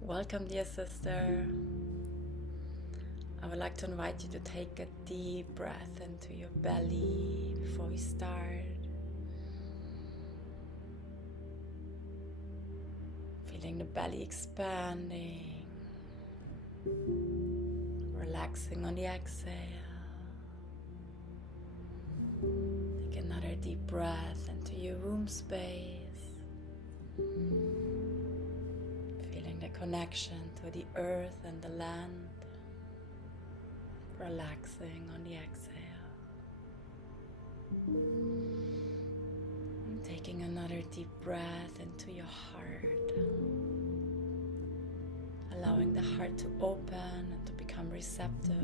Welcome, dear sister. I would like to invite you to take a deep breath into your belly before we start. Feeling the belly expanding, relaxing on the exhale. Take another deep breath into your womb space. Feeling the connection to the earth and the land. Relaxing on the exhale. And taking another deep breath into your heart. Allowing the heart to open and to become receptive.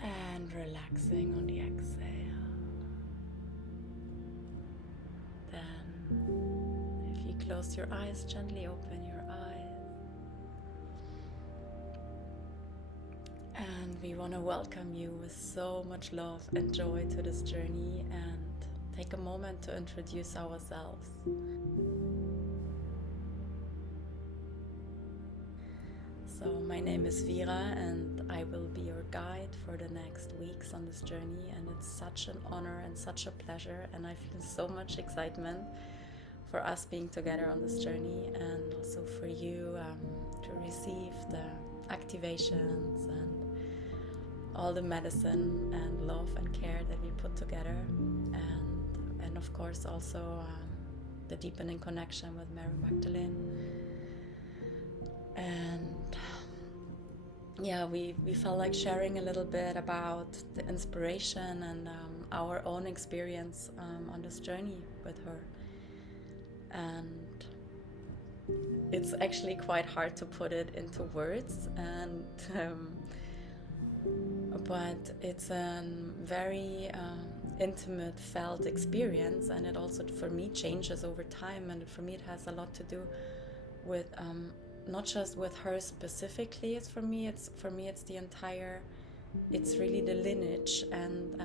And relaxing on the exhale. Then, if you close your eyes, gently open your eyes. And we want to welcome you with so much love and joy to this journey and take a moment to introduce ourselves. So my name is Vera and I will be your guide for the next weeks on this journey, and it's such an honor and such a pleasure, and I feel so much excitement for us being together on this journey, and also for you to receive the activations and all the medicine and love and care that we put together, and of course also the deepening connection with Mary Magdalene. And yeah, we felt like sharing a little bit about the inspiration and our own experience on this journey with her. And it's actually quite hard to put it into words, and but it's a very intimate felt experience, and it also for me changes over time, and for me it has a lot to do with not just with her specifically. It's the entire, it's really the lineage and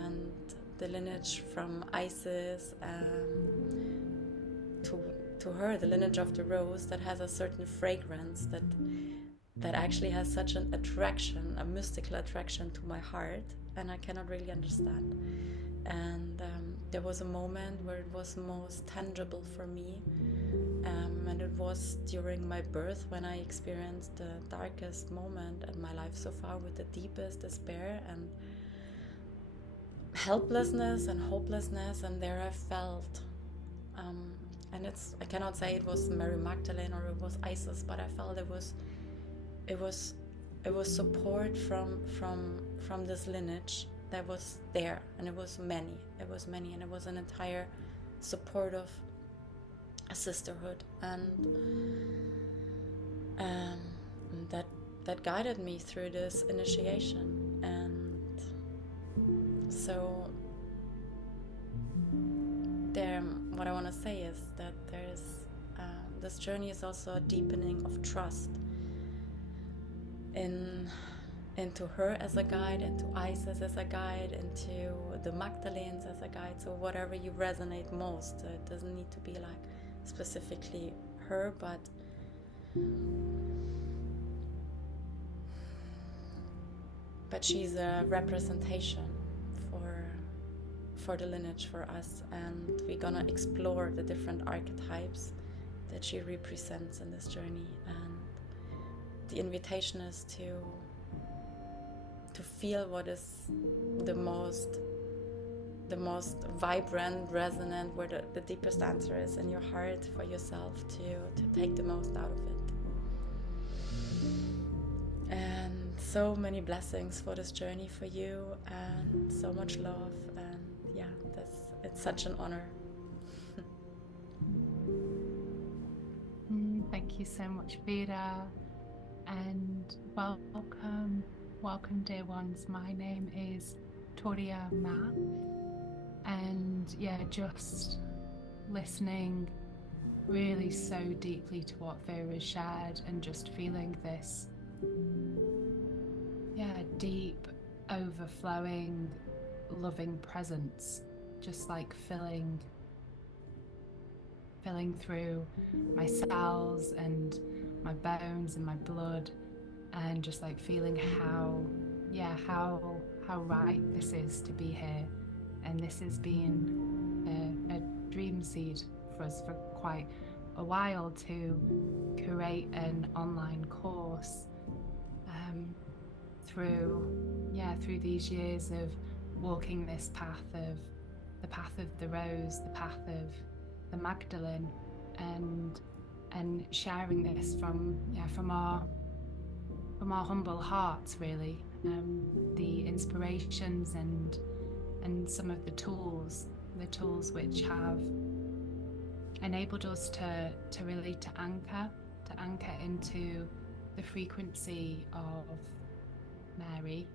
the lineage from Isis to her, the lineage of the rose that has a certain fragrance that actually has such an attraction, a mystical attraction to my heart, and I cannot really understand. And there was a moment where it was most tangible for me, and it was during my birth when I experienced the darkest moment in my life so far, with the deepest despair and helplessness and hopelessness. And there I felt, and I cannot say it was Mary Magdalene or it was Isis, but I felt it was support from this lineage that was there, and it was many, and it was an entire support of a sisterhood, and that guided me through this initiation. And so what I want to say is that there's this journey is also a deepening of trust into her as a guide, into Isis as a guide, into the Magdalenes as a guide. So whatever you resonate most, it doesn't need to be like specifically her, but she's a representation for the lineage for us, and we're gonna explore the different archetypes that she represents in this journey. And the invitation is to feel what is the most vibrant, resonant, where the deepest answer is in your heart for yourself, to take the most out of it. And so many blessings for this journey for you, and so much love, and yeah, it's such an honor. Thank you so much, Vera, and welcome dear ones. My name is Toria Ma, and yeah, just listening really so deeply to what Vera shared, and just feeling this deep, overflowing, loving presence just like filling through my cells and my bones and my blood, and just like feeling how right this is to be here. And this has been a dream seed for us for quite a while, to create an online course through these years of walking this path of the Rose, the path of the Magdalene, and sharing this from our humble hearts, really. The inspirations and some of the tools which have enabled us to really anchor into the frequency of Mary,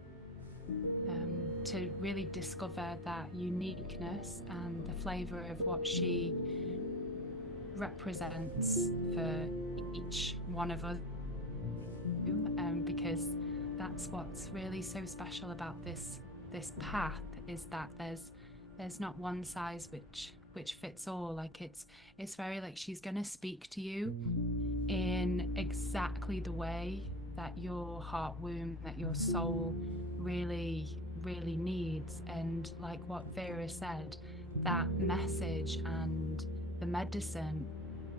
to really discover that uniqueness and the flavor of what she represents for each one of us, because that's what's really so special about this path, is that there's not one size which fits all. Like it's very like she's going to speak to you in exactly the way that your heart womb, that your soul really needs. And like what Vera said, that message and the medicine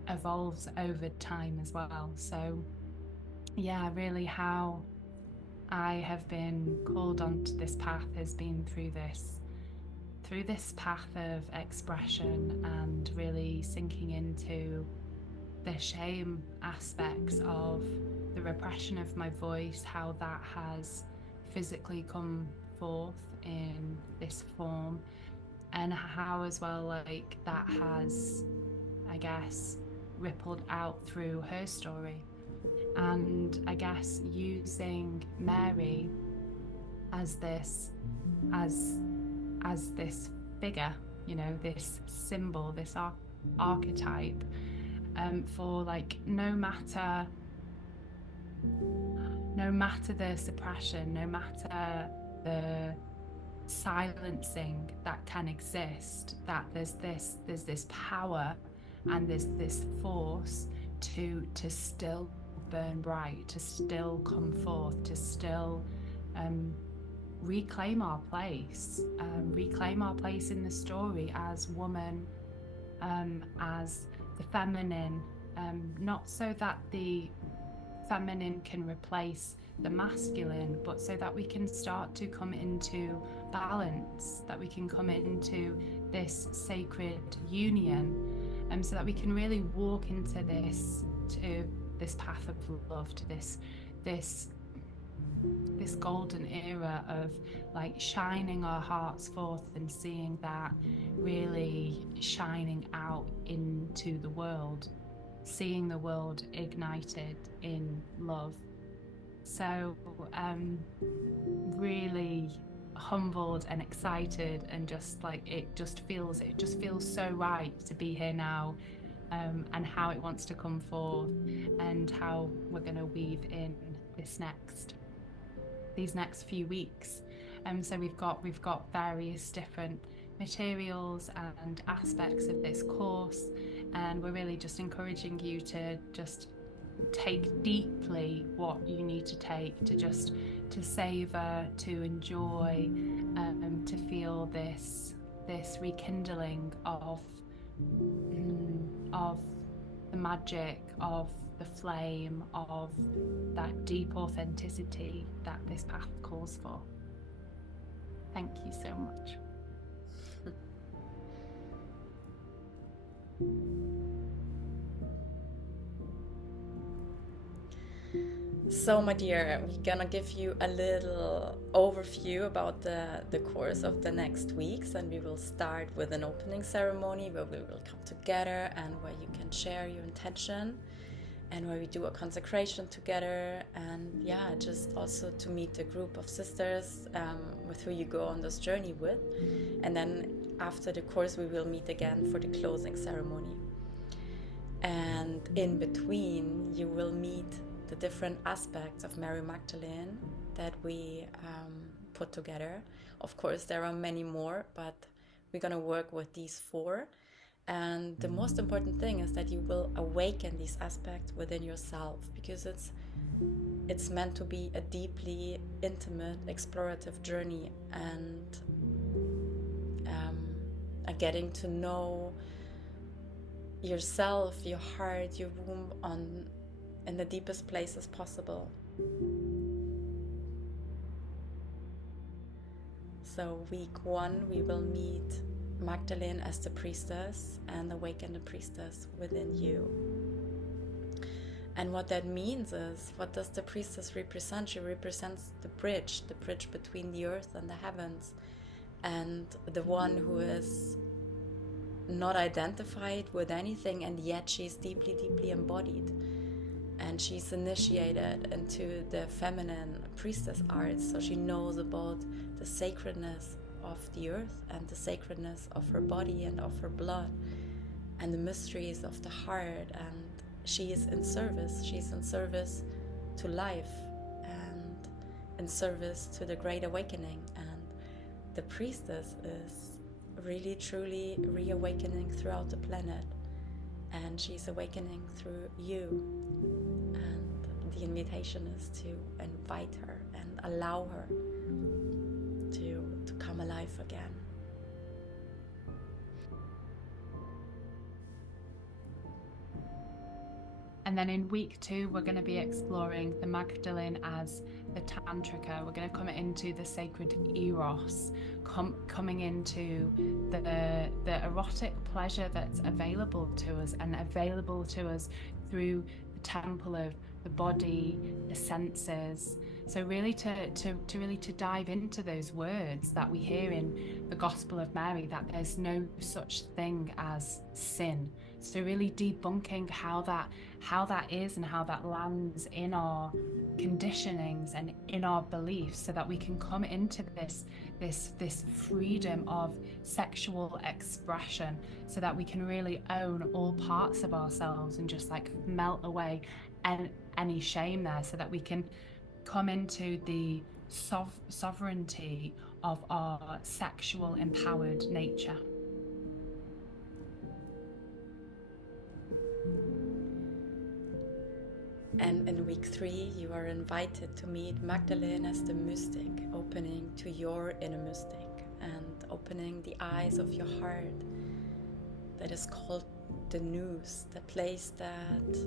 evolves over time as well. So yeah, really how I have been called onto this path has been through this path of expression, and really sinking into the shame aspects of the repression of my voice, how that has physically come forth in this form, and how as well like that has, I guess, rippled out through her story. And I guess using Mary as this figure, you know, this symbol, this archetype, for like no matter the suppression, no matter the silencing that can exist, that there's this power and there's this force to still burn bright, to still come forth, to still reclaim our place in the story as woman, as the feminine, not so that the feminine can replace the masculine, but so that we can start to come into balance, that we can come into this sacred union, so that we can really walk into this path of love, to this golden era of like shining our hearts forth and seeing that really shining out into the world, seeing the world ignited in love. So really humbled and excited, and just like it just feels so right to be here now, and how it wants to come forth, and how we're going to weave in these next few weeks. So we've got various different materials and aspects of this course, and we're really just encouraging you to just take deeply what you need to take, to savor, to enjoy, to feel this rekindling of the magic, of the flame, of that deep authenticity that this path calls for. Thank you so much. So my dear, we're gonna give you a little overview about the course of the next weeks, and we will start with an opening ceremony where we will come together and where you can share your intention, and where we do a consecration together, and yeah, just also to meet a group of sisters with who you go on this journey with. And then after the course we will meet again for the closing ceremony, and in between you will meet the different aspects of Mary Magdalene that we put together. Of course there are many more, but we're going to work with these 4. And the most important thing is that you will awaken these aspects within yourself, because it's meant to be a deeply intimate, explorative journey, and a getting to know yourself, your heart, your womb in the deepest places possible. So week 1, we will meet Magdalene as the priestess and awaken the priestess within you. And what that means is, what does the priestess represent? She represents the bridge between the earth and the heavens, and the one who is not identified with anything, and yet she's deeply, deeply embodied. And she's initiated into the feminine priestess arts, so she knows about the sacredness of the earth and the sacredness of her body and of her blood and the mysteries of the heart. And she is in service. She's in service to life and in service to the great awakening. And the priestess is really, truly reawakening throughout the planet. And she's awakening through you. And the invitation is to invite her and allow her to come alive again. And then in week 2, we're going to be exploring the Magdalene as the Tantrika. We're going to come into the sacred eros, coming into the erotic pleasure that's available to us, and available to us through the temple of the body, the senses. So really to dive into those words that we hear in the Gospel of Mary, that there's no such thing as sin. So really debunking how that is and how that lands in our conditionings and in our beliefs, so that we can come into this freedom of sexual expression, so that we can really own all parts of ourselves and just like melt away any shame there, so that we can come into the sovereignty of our sexual empowered nature. And in week 3, you are invited to meet Magdalene as the mystic, opening to your inner mystic and opening the eyes of your heart. That is called the nous, the place that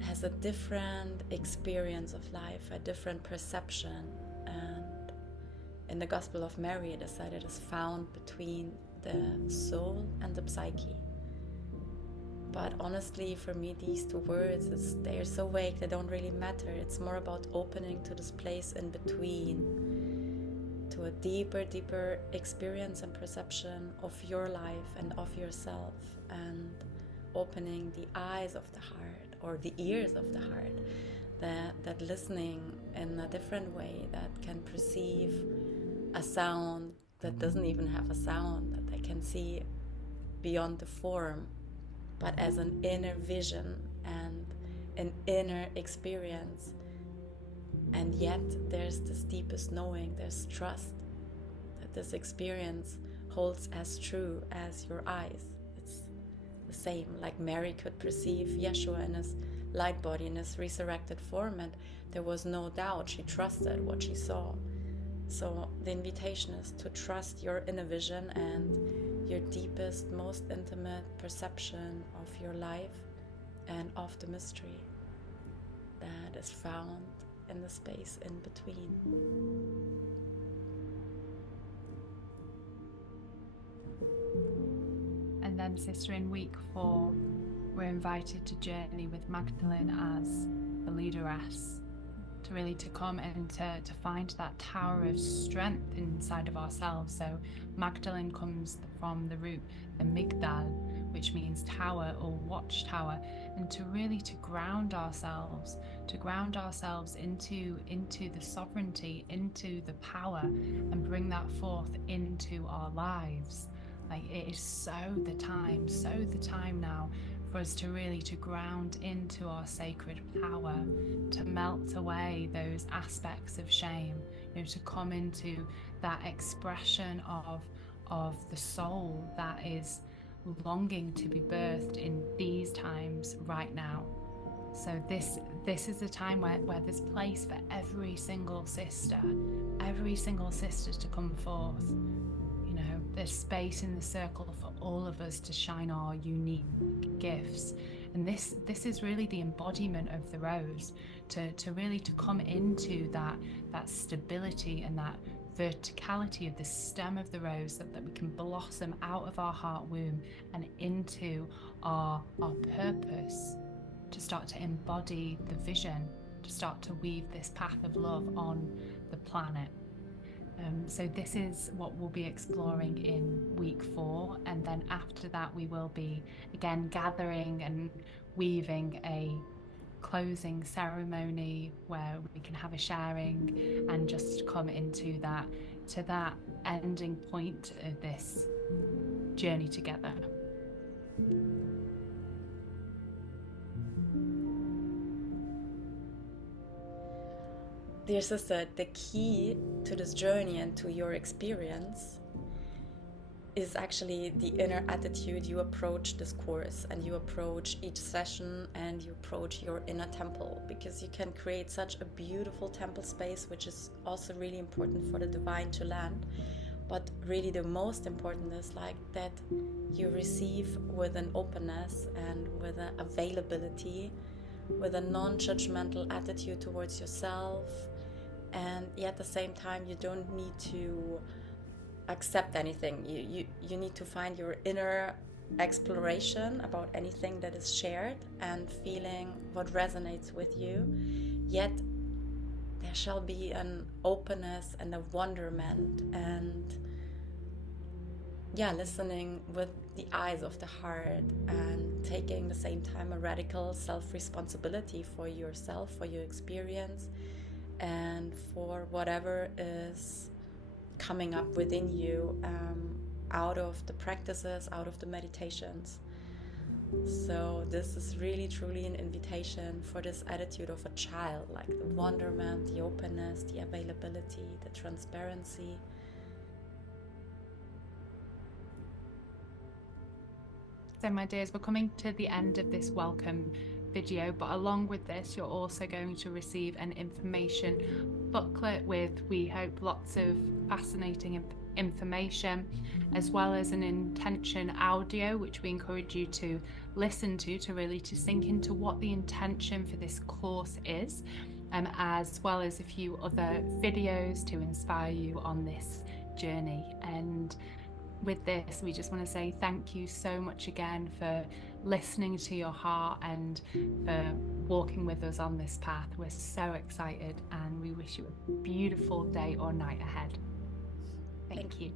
has a different experience of life, a different perception. And in the Gospel of Mary, it is said it is found between the soul and the psyche. But honestly, for me, these 2 words, they're so vague, they don't really matter. It's more about opening to this place in between, to a deeper, deeper experience and perception of your life and of yourself, and opening the eyes of the heart, or the ears of the heart, that listening in a different way, that can perceive a sound that doesn't even have a sound, that they can see beyond the form, but as an inner vision and an inner experience. And yet there's this deepest knowing, there's trust that this experience holds as true as your eyes. It's the same, like Mary could perceive Yeshua in his light body, in his resurrected form, and there was no doubt. She trusted what she saw. So the invitation is to trust your inner vision and your deepest, most intimate perception of your life and of the mystery that is found in the space in between. And then, sister, in week 4, we're invited to journey with Magdalene as the leaderess, to come and to find that tower of strength inside of ourselves. So Magdalene comes from the root, the Migdal, which means tower or watchtower, and to ground ourselves, into the sovereignty, into the power, and bring that forth into our lives. Like, it is so the time now for us to ground into our sacred power, to melt away those aspects of shame, to come into that expression of the soul that is longing to be birthed in these times right now. So this is a time where there's place for every single sister to come forth. You know, there's space in the circle for all of us to shine our unique gifts. And this is really the embodiment of the rose, to really to come into that stability and that verticality of the stem of the rose, that we can blossom out of our heart womb and into our purpose, to start to embody the vision, to start to weave this path of love on the planet. So this is what we'll be exploring in week 4, and then after that we will be again gathering and weaving a closing ceremony where we can have a sharing and just come into that ending point of this journey together. Dear sister, the key to this journey and to your experience is actually the inner attitude you approach this course, and you approach each session, and you approach your inner temple, because you can create such a beautiful temple space, which is also really important for the divine to land. But really the most important is like that you receive with an openness and with an availability, with a non-judgmental attitude towards yourself. And yet at the same time, you don't need to accept anything. You need to find your inner exploration about anything that is shared and feeling what resonates with you. Yet there shall be an openness and a wonderment, and listening with the eyes of the heart, and taking the same time a radical self-responsibility for yourself, for your experience, and for whatever is coming up within you, out of the practices, out of the meditations. So this is really truly an invitation for this attitude of a child, like the wonderment, the openness, the availability, the transparency. So my dears, we're coming to the end of this welcome video, but along with this you're also going to receive an information booklet with, we hope, lots of fascinating information, as well as an intention audio which we encourage you to listen to really to sink into what the intention for this course is, as well as a few other videos to inspire you on this journey. And with this, we just want to say thank you so much again for listening to your heart and for walking with us on this path. We're so excited, and we wish you a beautiful day or night ahead. Thank you.